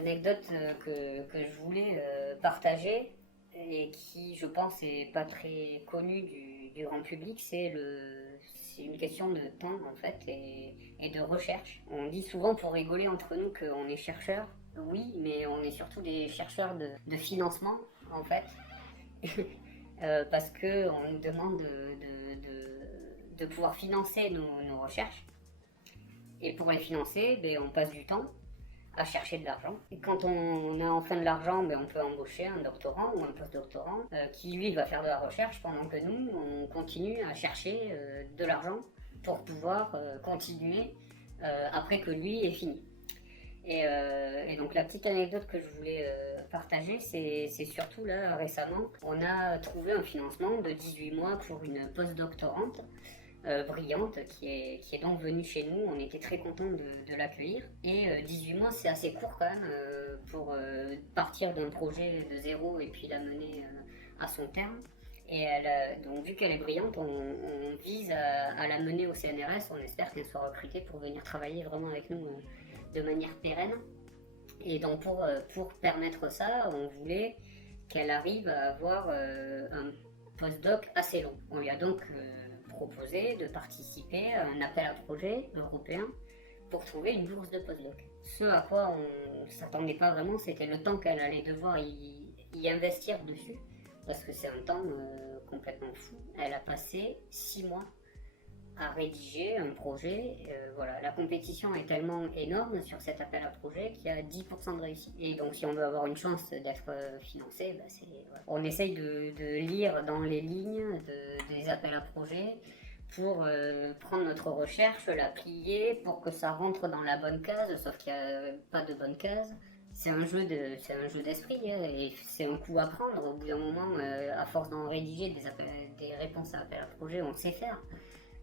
anecdote que je voulais partager et qui, je pense, est pas très connue du grand public, c'est une question de temps en fait et de recherche. On dit souvent pour rigoler entre nous qu'on est chercheurs, oui, mais on est surtout des chercheurs de financement en fait, parce qu'on nous demande de pouvoir financer nos recherches. Et pour les financer, ben, on passe du temps à chercher de l'argent. Et quand on a enfin de l'argent, ben, on peut embaucher un doctorant ou un postdoctorant qui lui va faire de la recherche pendant que nous, on continue à chercher de l'argent pour pouvoir continuer après que lui est fini. Et donc la petite anecdote que je voulais partager, c'est surtout là récemment, on a trouvé un financement de 18 mois pour une postdoctorante brillante qui est donc venue chez nous. On était très contents de l'accueillir. Et 18 mois, c'est assez court quand même pour partir d'un projet de zéro et puis la mener à son terme. Et donc vu qu'elle est brillante, on vise à la mener au CNRS. On espère qu'elle soit recrutée pour venir travailler vraiment avec nous de manière pérenne. Et donc pour permettre ça, on voulait qu'elle arrive à avoir un postdoc assez long. On lui a donc proposé de participer à un appel à projet européen pour trouver une bourse de postdoc. Ce à quoi on ne s'attendait pas vraiment, c'était le temps qu'elle allait devoir y investir dessus, parce que c'est un temps complètement fou. Elle a passé 6 mois à rédiger un projet. Voilà, la compétition est tellement énorme sur cet appel à projet qu'il y a 10% de réussite. Et donc si on veut avoir une chance d'être financé, bah voilà. On essaye de lire dans les lignes des appels à projet pour prendre notre recherche, la plier pour que ça rentre dans la bonne case, sauf qu'il n'y a pas de bonne case. C'est un jeu d'esprit hein, et c'est un coup à prendre. Au bout d'un moment, à force d'en rédiger des réponses à appel à projet, on sait faire.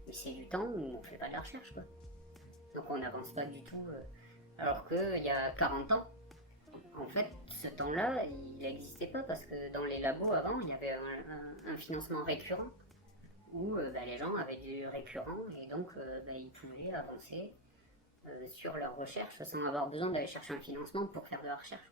Mais c'est du temps où on fait pas de la recherche quoi. Donc on n'avance pas du tout. Alors qu'il y a 40 ans, en fait, ce temps-là, il n'existait pas parce que dans les labos avant, il y avait un financement récurrent où les gens avaient du récurrent et donc ils pouvaient avancer sur leur recherche sans avoir besoin d'aller chercher un financement pour faire de la recherche.